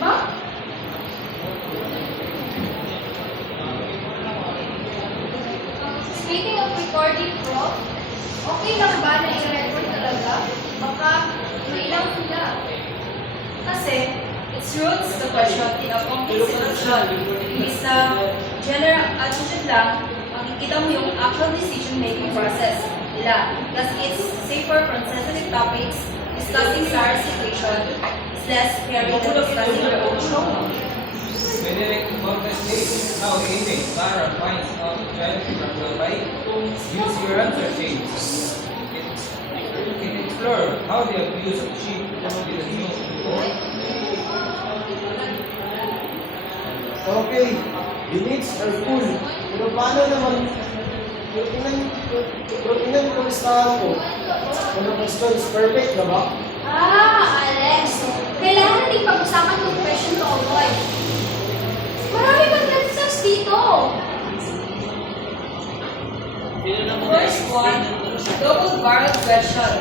ba? Speaking of recording, Prof, okay lang ba na i-record talaga? Baka mailang sila. Kasi, its roots the question in a complete situation. Hindi sa general attitude lang, makikita mo yung actual decision-making process nila. Because it's safer from sensitive topics, discussing SARS situation, is less scary than discussing your own trauma. When electing contest how aiming, Sarah finds out driving from the bike, use your answer change. It explore how the abuse of sheep is used before. Okay, the needs are cool. Pero paano naman, tingnan ko listahan ko. Kung ang question is perfect na ba? Alex, kailangan natin pag-usapan itong question to avoid. Marami pang answers dito. First one, double-barreled question.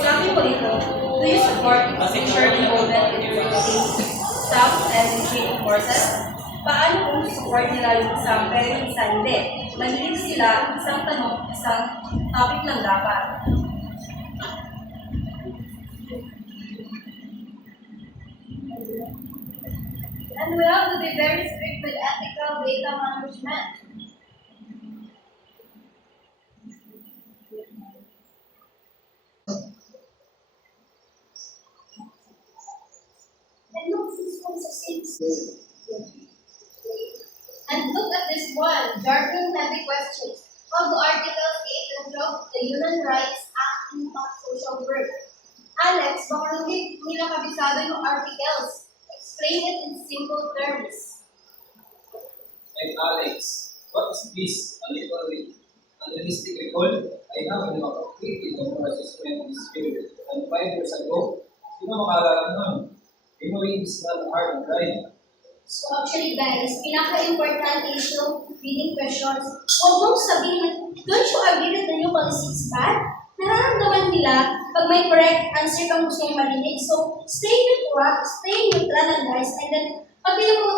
Sabi mo dito, do you support teacher enrollment in educating staff and training courses? Paano kung support nila yung isang pero yung isa hindi? Mahilig sila isang tanong, isang topic lang dapat. And we have to be very strict with ethical data management. And look, this one's a six. And look at this one, jargon-heavy questions. How do Articles 8 and 12 of the Human Rights Act impact social work? Alex, baka hindi nila kabisado yung articles. Explain it in simple terms. And Alex, what is this? A little analytic recall? I have an completed the assessment in this period. And 5 years ago, sino makalala nun? Memory is not hard to drive. So actually guys, pinaka-importante is yung reading questions. Huwag mong sabihin, don't you agree that the new policy is bad? Nararamdaman nila pag may correct answer kang gusto yung marinig. So stay neutral lang guys, and then pag yung mga